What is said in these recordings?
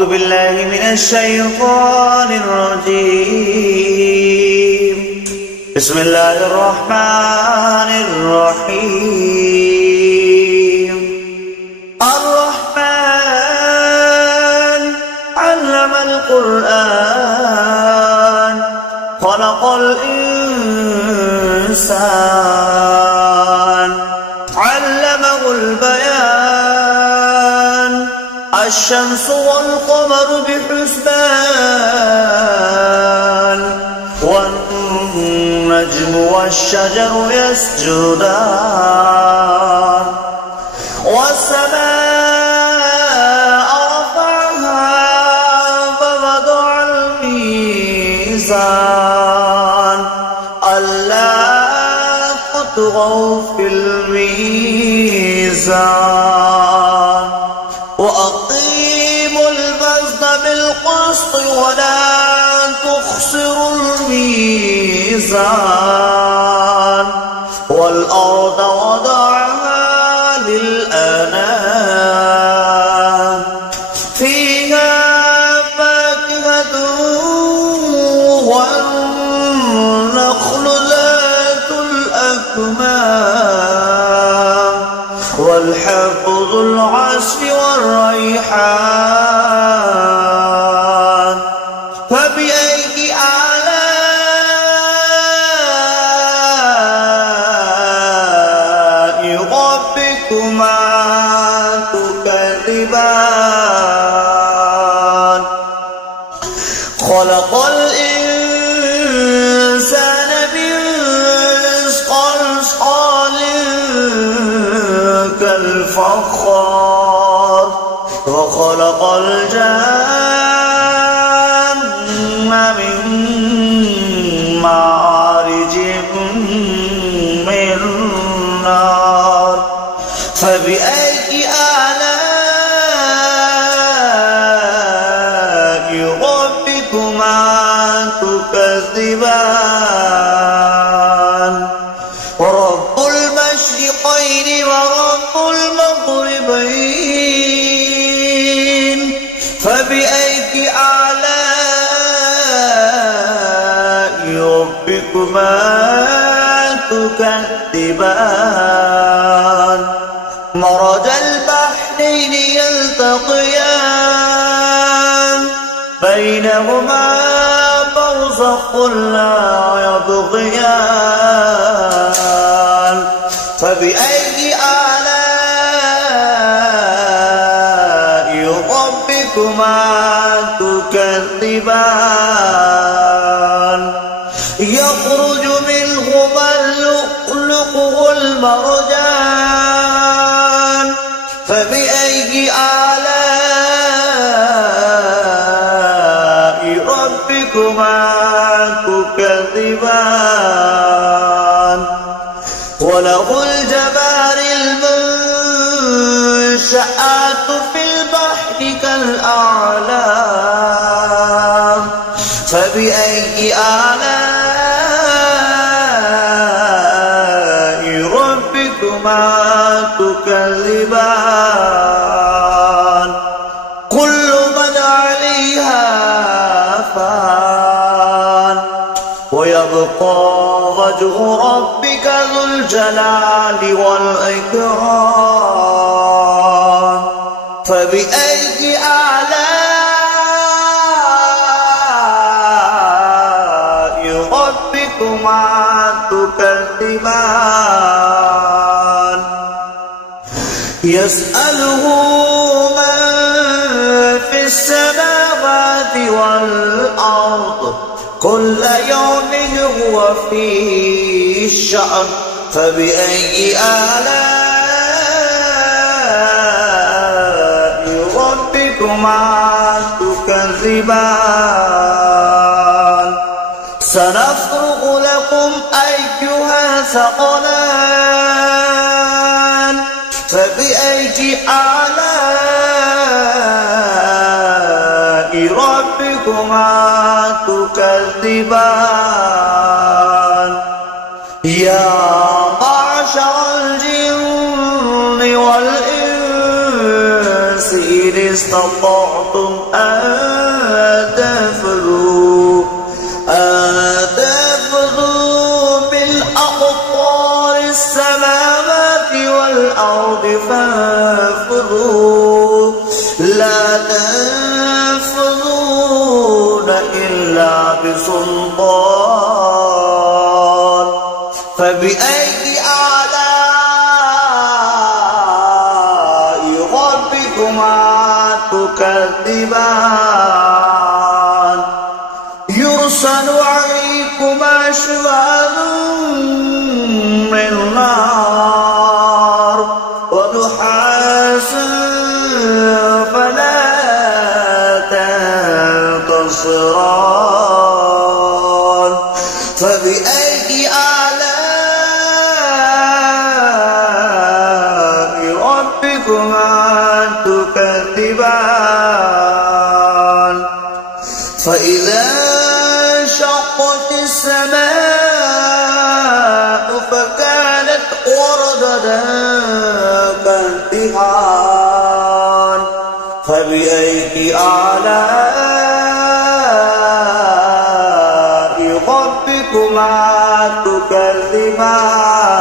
أعوذ بالله من الشيطان الرجيم. بسم الله الرحمن الرحيم. الرحمن علم القرآن خلق الإنسان علمه البيان الشمس والقمر بحسبان والنجم والشجر يسجدان والسماء رفعها ووضع الميزان ألا تطغوا في الميزان وأقيموا الوزن بالقسط ولا تخسروا الميزان والأرض وضعها للأنام فيها فاكهة والنخل ذات الأكمام والحب ذو العصف والريحان فبأي آلاء ربكما تكذبان خلق الإنسان من صلصال كالفخار وخلق الجن من مارج من نار فبأي آلاء ربكما تكذبان ورب المشرقين ورب المغربين فبأي آلاء ربكما تكذبان مرج البحرين يلتقيان بينهما برزخ لا يبغيان فبأي آلاء ربكما تكذبان يخرج منهما اللؤلؤ والمرجان فبأي آلاء ربكما تكذبان وله الجوار المنشآت في البحر كالأعلام فبأي آلاء ربكما تكذبان كل من عليها فان ويبقى وجه ربك ذو الجلال والإكرام فبأي آلاء ربكما تكذبان يسأله من في السماوات والأرض كل يوم هو في شأن فبأي آلاء ربكما تكذبان سنفرغ لكم أيها الثقلان فبأي آلاء ربكما تكذبان يا معشر الجن والإنس إن استطعتم أن تنفذوا من أقطار السماوات والأرض فانفذوا لا تنفذون إلا بسلطان فبأي آلاء ربكما تكذبان يرسل عليكما شواظ من نار ونحاس فلا تنتصران فبأي آلاء ربكما تكذبان فإذا انشقت السماء فكانت وردة كالدهان فبأي آلاء ربكما تكذبان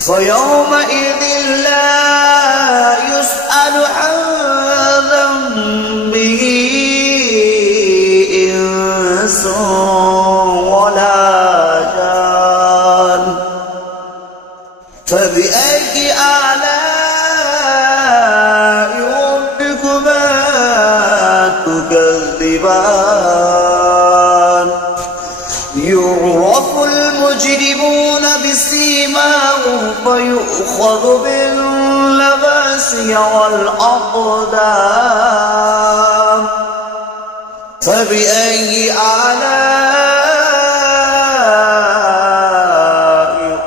فيومئذ لا يسأل عن ذنبه إنس ولا جان فبأي آلاء ربكما تكذبان يعرف المجرمون بسيماهم فيؤخذ بالنواصي والأقدام فبأي آلاء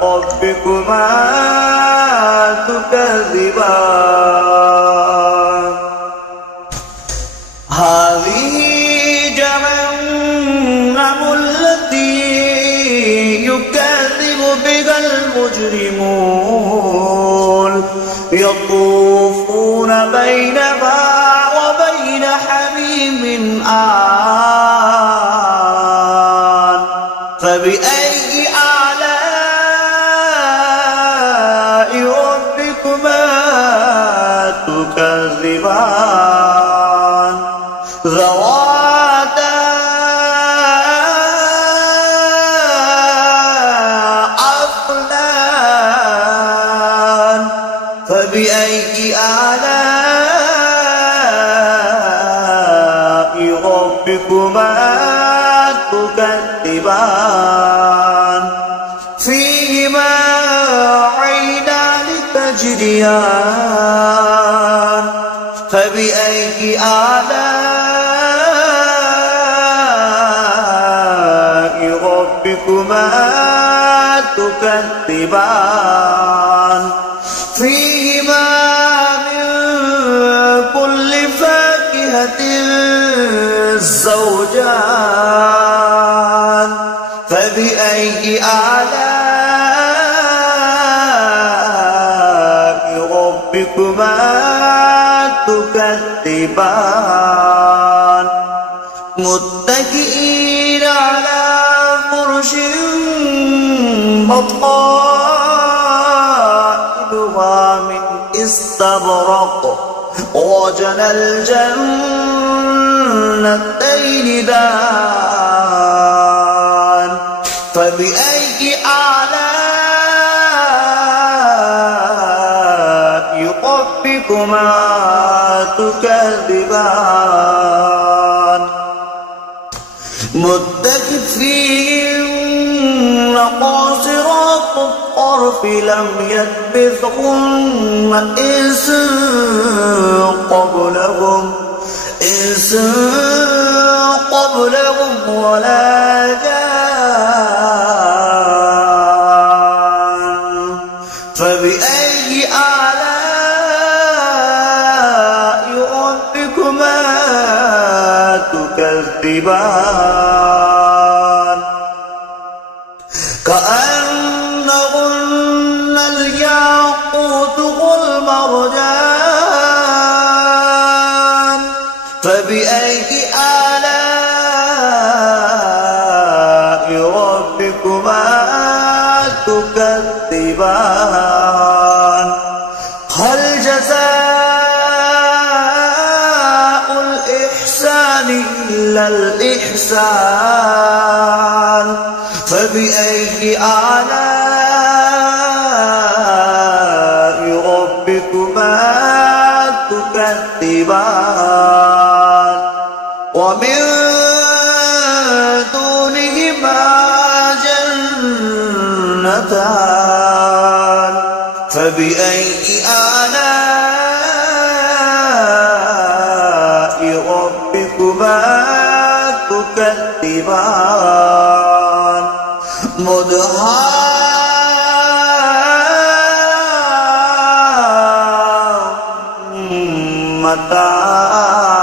ربكما تكذبان هذه جهنم التي يكذب بها المجرمون يطوفون بينها وبين حميم آن فبأي آلاء ربكما تكذبان ذواتا أفنان فبأي آلاء ربكما تكذبان فيهما عينان تجريان فبأي آلاء ربكما تكذبان فيهما من كل فاكهة زوجان فبأي آلاء ربكما تكذبان متكئين على فرش بطائنها من استبرق وجنى الجنتين دان فبأي آلاء ربكما تكذبان متكئين قاصرات الطرف لم يطمثهن إنس قبلهم ولا جان فبأي آلاء ربكما تكذبان كأنهن الياقوت والمرجان جزاء الإحسان إلا الإحسان فبأي آلاء ربكما تكذبان ومن دونهما جنتان فبأي آلاء ربكما تكذبان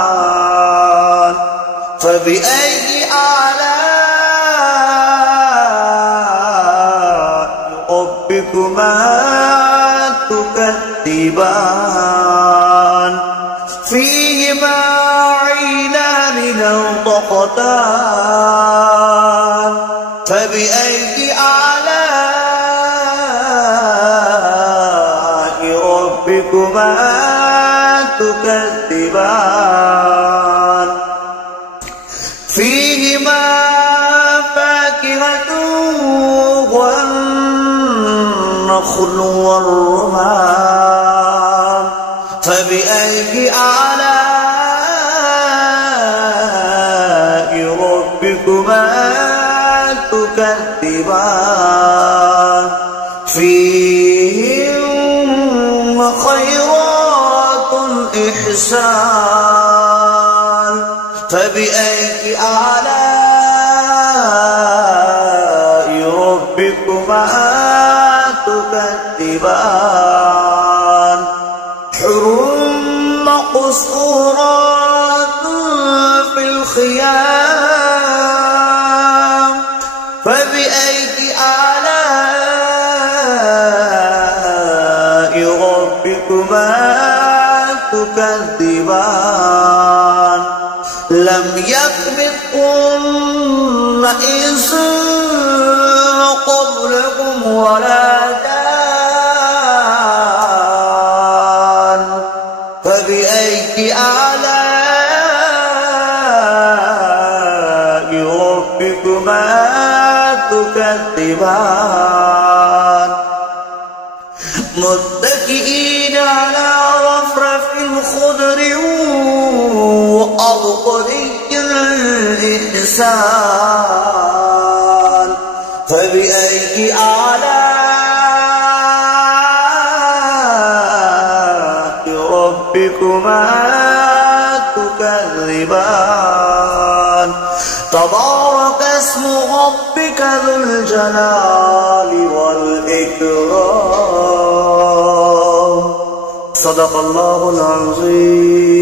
مدهامتان فبأي آلاء ربكما تكذبان فيهما عينان نضختان فبأي آلاء ربكما تكذبان فيهما فاكهة والنخل والرمان فبأي آلاء ربكما تكذبان فيهن خيرات إحسان فبأي آلاء ربكما تكذبان حور مقصورات في الخيام فبأي آلاء ربكما تكذبان لم يطمثهن إنس قبلكم ولا جان فبأي آلاء ربكما تكذبان متكئين على رفرف خضر وأبقري الإحسان فبأي آلاء ربكما تكذبان تبارك اسم ربك ذو الجلال والإكرام صدق الله العظيم.